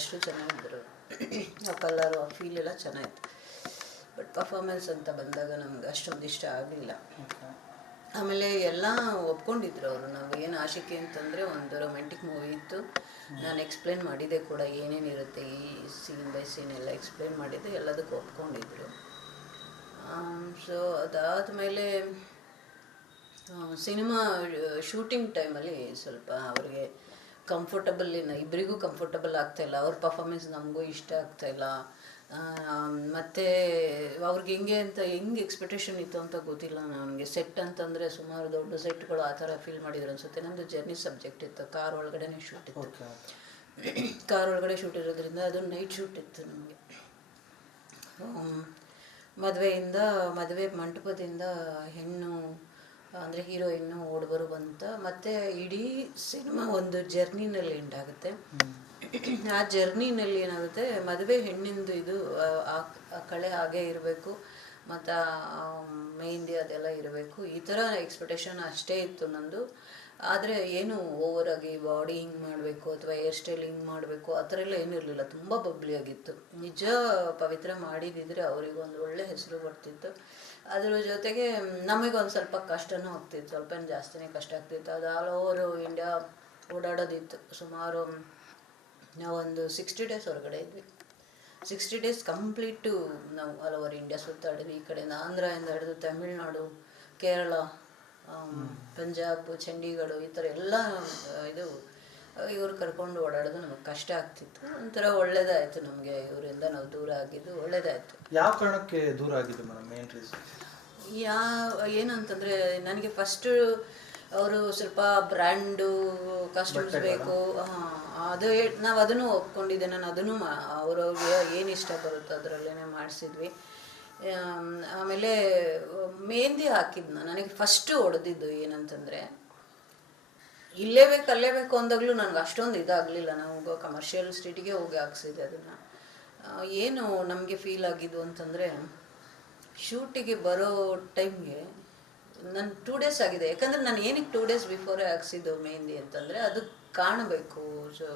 ಅಷ್ಟು ಚೆನ್ನಾಗಿದ್ದರು. ಆ ಕಲರು ಆ ಫೀಲ್ ಎಲ್ಲ ಚೆನ್ನಾಗಿತ್ತು. ಬಟ್ ಪರ್ಫಾರ್ಮೆನ್ಸ್ ಅಂತ ಬಂದಾಗ ನಮ್ಗೆ ಅಷ್ಟೊಂದು ಇಷ್ಟ ಆಗಲಿಲ್ಲ. ಆಮೇಲೆ ಎಲ್ಲ ಒಪ್ಕೊಂಡಿದ್ರು ಅವರು. ನಾವು ಏನು ಆಶಿಕೆ ಅಂತಂದರೆ ಒಂದು ರೊಮ್ಯಾಂಟಿಕ್ ಮೂವಿ ಇತ್ತು, ನಾನು ಎಕ್ಸ್ಪ್ಲೇನ್ ಮಾಡಿದ್ದೆ ಕೂಡ ಏನೇನಿರುತ್ತೆ ಈ ಸೀನ್ ಬೈ ಸೀನ್ ಎಲ್ಲ ಎಕ್ಸ್ಪ್ಲೇನ್ ಮಾಡಿದ್ದೆ, ಎಲ್ಲದಕ್ಕೂ ಒಪ್ಕೊಂಡಿದ್ರು. ಸೊ ಅದಾದಮೇಲೆ ಸಿನಿಮಾ ಶೂಟಿಂಗ್ ಟೈಮಲ್ಲಿ ಸ್ವಲ್ಪ ಅವರಿಗೆ ಇಬ್ಬರಿಗೂ ಕಂಫರ್ಟಬಲ್ ಆಗ್ತಾಯಿಲ್ಲ. ಅವ್ರ ಪರ್ಫಾರ್ಮೆನ್ಸ್ ನಮಗೂ ಇಷ್ಟ ಆಗ್ತಾಯಿಲ್ಲ. ಮತ್ತು ಅವ್ರಿಗೆ ಹೆಂಗೆ ಎಕ್ಸ್ಪೆಕ್ಟೇಷನ್ ಇತ್ತು ಅಂತ ಗೊತ್ತಿಲ್ಲ ನನಗೆ. ಸೆಟ್ ಅಂತಂದರೆ ಸುಮಾರು ದೊಡ್ಡ ಸೆಟ್ಗಳು ಆ ಥರ ಫೀಲ್ ಮಾಡಿದ್ರು ಅನಿಸುತ್ತೆ. ನಮ್ಮದು ಜರ್ನಿ ಸಬ್ಜೆಕ್ಟ್ ಇತ್ತು, ಕಾರ್ ಒಳಗಡೆ ಶೂಟ್ ಇತ್ತು. ಕಾರ್ ಒಳಗಡೆ ಶೂಟ್ ಇರೋದ್ರಿಂದ ಅದು ನೈಟ್ ಶೂಟ್ ಇತ್ತು ನಮಗೆ. ಮದುವೆ ಮಂಟಪದಿಂದ ಹೆಣ್ಣು ಅಂದರೆ ಹೀರೋಯಿನ್ನು ಓಡ್ಬರು ಬಂತ. ಮತ್ತು ಇಡೀ ಸಿನಿಮಾ ಒಂದು ಜರ್ನಿನಲ್ಲಿ ಎಂಡ್ ಆಗುತ್ತೆ. ಆ ಜರ್ನಿನಲ್ಲಿ ಏನಾಗುತ್ತೆ, ಮದುವೆ ಹೆಣ್ಣಿಂದು ಇದು ಕಳೆ ಹಾಗೇ ಇರಬೇಕು, ಮತ್ತು ಮೆಹಂದಿ ಅದೆಲ್ಲ ಇರಬೇಕು, ಈ ಥರ ಎಕ್ಸ್ಪೆಕ್ಟೇಷನ್ ಅಷ್ಟೇ ಇತ್ತು ನಂದು. ಆದರೆ ಏನು ಓವರಾಗಿ ಬಾಡಿ ಹಿಂಗೆ ಮಾಡಬೇಕು ಅಥವಾ ಹೇರ್ ಸ್ಟೈಲ್ ಹಿಂಗೆ ಮಾಡಬೇಕು ಆ ಥರ ಎಲ್ಲ ಏನಿರಲಿಲ್ಲ. ತುಂಬ ಬಬ್ಲಿಯಾಗಿತ್ತು. ನಿಜ ಪವಿತ್ರ ಮಾಡಿದಿದ್ರೆ ಅವರಿಗೊಂದು ಒಳ್ಳೆ ಹೆಸರು ಬರ್ತಿತ್ತು. ಅದರ ಜೊತೆಗೆ ನಮಗೊಂದು ಸ್ವಲ್ಪ ಕಷ್ಟನೂ ಆಗ್ತಿತ್ತು, ಸ್ವಲ್ಪ ಜಾಸ್ತಿನೇ ಕಷ್ಟ ಆಗ್ತಿತ್ತು. ಅದು ಆಲ್ ಓವರ್ ಇಂಡಿಯಾ ಓಡಾಡೋದಿತ್ತು. ಸುಮಾರು ನಾವೊಂದು 60 days ಹೊರಗಡೆ ಇದ್ವಿ. 60 days ಕಂಪ್ಲೀಟು ನಾವು ಆಲ್ ಓವರ್ ಇಂಡಿಯಾ ಸುತ್ತಾಡಿದ್ವಿ. ಈ ಕಡೆಯಿಂದ ಆಂಧ್ರದಿಂದ ಹಿಡಿದು ತಮಿಳ್ನಾಡು, ಕೇರಳ, ಪಂಜಾಬ್, ಚಂಡೀಗಢ, ಈ ಥರ ಎಲ್ಲ ಇವ್ರು ಕರ್ಕೊಂಡು ಓಡಾಡೋದು ನಮಗೆ ಕಷ್ಟ ಆಗ್ತಿತ್ತು. ಒಂಥರ ಒಳ್ಳೇದಾಯಿತು ನಮಗೆ, ಇವರಿಂದ ನಾವು ದೂರ ಆಗಿದ್ದು ಒಳ್ಳೇದಾಯಿತು. ಯಾವ ಕಾರಣಕ್ಕೆ ದೂರ ಆಗಿದ್ದು ಮೇಡಮ್? ಮೇನ್ ರೀಸನ್ ಏನಂತಂದರೆ, ನನಗೆ ಫಸ್ಟು ಅವರು ಸ್ವಲ್ಪ ಬ್ರ್ಯಾಂಡು ಕಾಸ್ಟ್ಯೂಮ್ಸ್ ಬೇಕು, ನಾವು ಅದನ್ನು ಒಪ್ಕೊಂಡಿದ್ದೆ. ನಾನು ಅದನ್ನು ಅವ್ರವ್ರಿಗೆ ಏನು ಇಷ್ಟ ಬರುತ್ತೋ ಅದರಲ್ಲೇ ಮಾಡಿಸಿದ್ವಿ. ಆಮೇಲೆ ಮೆಹಂದಿ ಹಾಕಿದ್ನ ನನಗೆ ಫಸ್ಟು ಹೊಡೆದಿದ್ದು ಏನಂತಂದರೆ, ಇಲ್ಲೇ ಬೇಕು ಅಂದಾಗಲೂ ನನಗೆ ಅಷ್ಟೊಂದು ಇದಾಗಲಿಲ್ಲ. ನಾವು ಕಮರ್ಷಿಯಲ್ ಸ್ಟ್ರೀಟಿಗೆ ಹೋಗಿ ಹಾಕ್ಸಿದ್ದೆ ಅದನ್ನು. ಏನು ನಮಗೆ ಫೀಲ್ ಆಗಿದ್ದು ಅಂತಂದರೆ, ಶೂಟಿಗೆ ಬರೋ ಟೈಮ್ಗೆ ನಾನು 2 days ಆಗಿದೆ. ಯಾಕಂದರೆ ನಾನು ಏನಕ್ಕೆ 2 days ಬಿಫೋರೇ ಹಾಕ್ಸಿದ್ದು ಮೆಹಂದಿ ಅಂತಂದರೆ, ಅದು ಕಾಣಬೇಕು, ಸೊ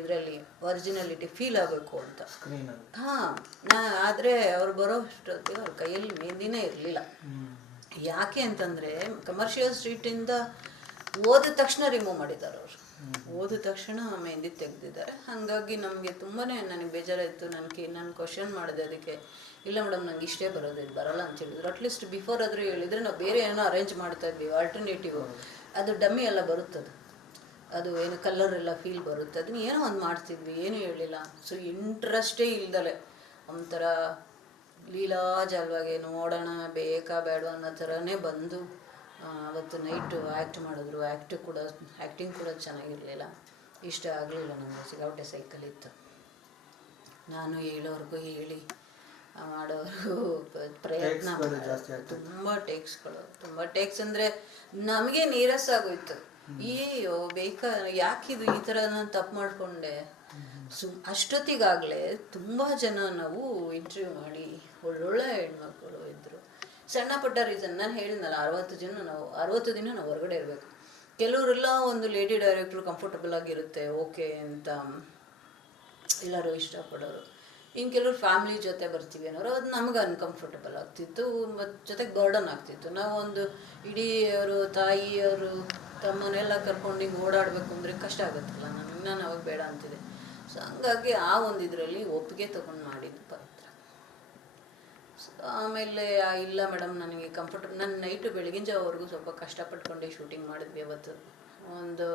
ಇದರಲ್ಲಿ ಒರಿಜಿನಾಲಿಟಿ ಫೀಲ್ ಆಗಬೇಕು ಅಂತ. ಆದರೆ ಅವ್ರು ಬರೋ ಅಷ್ಟೊತ್ತಿಗೆ ಅವ್ರ ಕೈಯಲ್ಲಿ ಮೆಹಂದಿನೇ ಇರಲಿಲ್ಲ. ಯಾಕೆ ಅಂತಂದರೆ, ಕಮರ್ಷಿಯಲ್ ಸ್ಟ್ರೀಟಿಂದ ಓದಿದ ತಕ್ಷಣ ರಿಮೂವ್ ಮಾಡಿದ್ದಾರೆ ಅವರು. ಓದಿದ ತಕ್ಷಣ ಮೆಹಂದಿ ತೆಗೆದಿದ್ದಾರೆ. ಹಾಗಾಗಿ ನಮಗೆ ತುಂಬಾ ನನಗೆ ಬೇಜಾರಾಯಿತು. ನಾನು ಕ್ವಶನ್ ಮಾಡಿದೆ ಅದಕ್ಕೆ. ಇಲ್ಲ ಮೇಡಮ್, ನಂಗೆ ಇಷ್ಟೇ ಬರೋದು, ಇದು ಬರೋಲ್ಲ ಅಂತ ಹೇಳಿದ್ರು. ಅಟ್ಲೀಸ್ಟ್ ಬಿಫೋರ್ ಆದರೂ ಹೇಳಿದರೆ ನಾವು ಬೇರೆ ಏನೋ ಅರೇಂಜ್ ಮಾಡ್ತಾ ಇದ್ವಿ, ಆಲ್ಟರ್ನೇಟಿವ್. ಅದು ಡಮ್ಮಿ ಎಲ್ಲ ಬರುತ್ತದೆ, ಅದು ಏನು ಕಲರ್ ಎಲ್ಲ ಫೀಲ್ ಬರುತ್ತೆ, ಅದನ್ನ ಏನೋ ಒಂದು ಮಾಡ್ತಿದ್ವಿ, ಏನೂ ಹೇಳಿಲ್ಲ. ಸೊ ಇಂಟ್ರೆಸ್ಟೇ ಇಲ್ದಲೆ ಒಂಥರ ಲೀಲಾಜಾಲವಾಗಿ ನೋಡೋಣ ಬೇಕಾ ಬೇಡ ಅನ್ನೋ ಥರನೇ ಬಂದು ಅವತ್ತು ನೈಟು ಆ್ಯಕ್ಟ್ ಮಾಡಿದ್ರು. ಆ್ಯಕ್ಟಿಂಗ್ ಕೂಡ ಚೆನ್ನಾಗಿರಲಿಲ್ಲ, ಇಷ್ಟ ಆಗಲಿಲ್ಲ ನಮಗೆ. ಸಿಗಾವಟ್ಟೆ ಸೈಕಲ್ ಇತ್ತು. ನಾನು ಹೇಳೋರ್ಗೂ ಹೇಳಿ ಮಾಡೋರ್ಗೂ ಪ್ರಯತ್ನ, ತುಂಬ ಟೇಕ್ಸ್ ಅಂದರೆ ನಮಗೆ ನೀರಸ ಆಗೋಯ್ತು. ಯಾಕಿದು ಈ ಥರ ನಾನು ತಪ್ಪು ಮಾಡಿಕೊಂಡೆ. ಅಷ್ಟೊತ್ತಿಗಾಗಲೇ ತುಂಬ ಜನ ನಾವು ಇಂಟರ್ವ್ಯೂ ಮಾಡಿ ಒಳ್ಳೊಳ್ಳೆ ಹೆಣ್ಮಕ್ಳು ಇದ್ದರು. ಸಣ್ಣ ಪುಟ್ಟ ರೀಸನ್ ನಾನು ಹೇಳಿದ್ನಲ್ಲ, 60 ದಿನ ನಾವು ಹೊರಗಡೆ ಇರಬೇಕು. ಕೆಲವರೆಲ್ಲ ಒಂದು ಲೇಡಿ ಡೈರೆಕ್ಟ್ರು ಕಂಫರ್ಟಬಲ್ ಆಗಿರುತ್ತೆ, ಓಕೆ ಅಂತ ಎಲ್ಲರೂ ಇಷ್ಟಪಡೋರು. ಇನ್ನು ಕೆಲವರು ಫ್ಯಾಮ್ಲಿ ಜೊತೆ ಬರ್ತೀವಿ ಅನ್ನೋರು, ಅದು ನಮ್ಗೆ ಅನ್ಕಂಫರ್ಟಬಲ್ ಆಗ್ತಿತ್ತು, ಮತ್ತು ಜೊತೆಗೆ ಬರ್ಡನ್ ಆಗ್ತಿತ್ತು. ನಾವೊಂದು ಇಡೀ ಅವರು ತಾಯಿಯವರು ತಮ್ಮನೆಲ್ಲ ಕರ್ಕೊಂಡು ಹಿಂಗೆ ಓಡಾಡಬೇಕು ಅಂದರೆ ಕಷ್ಟ ಆಗುತ್ತಲ್ಲ. ನಾನು ಅವಾಗ ಬೇಡ ಅಂತಿದೆ. ಸೊ ಹಂಗಾಗಿ ಆ ಒಂದು ಇದರಲ್ಲಿ ಒಪ್ಪಿಗೆ ತೊಗೊಂಡು ಮಾಡಿದ್ದು ಪವಿತ್ರ. ಆಮೇಲೆ ಇಲ್ಲ ಮೇಡಮ್ ನನಗೆ ಕಂಫರ್ಟಬಲ್. ನಾನು ನೈಟು ಬೆಳಗಿನ ಜಾವವರೆಗೂ ಸ್ವಲ್ಪ ಕಷ್ಟಪಟ್ಕೊಂಡೆ ಶೂಟಿಂಗ್ ಮಾಡಿದ್ವಿ. ಅವತ್ತು ಒಂದು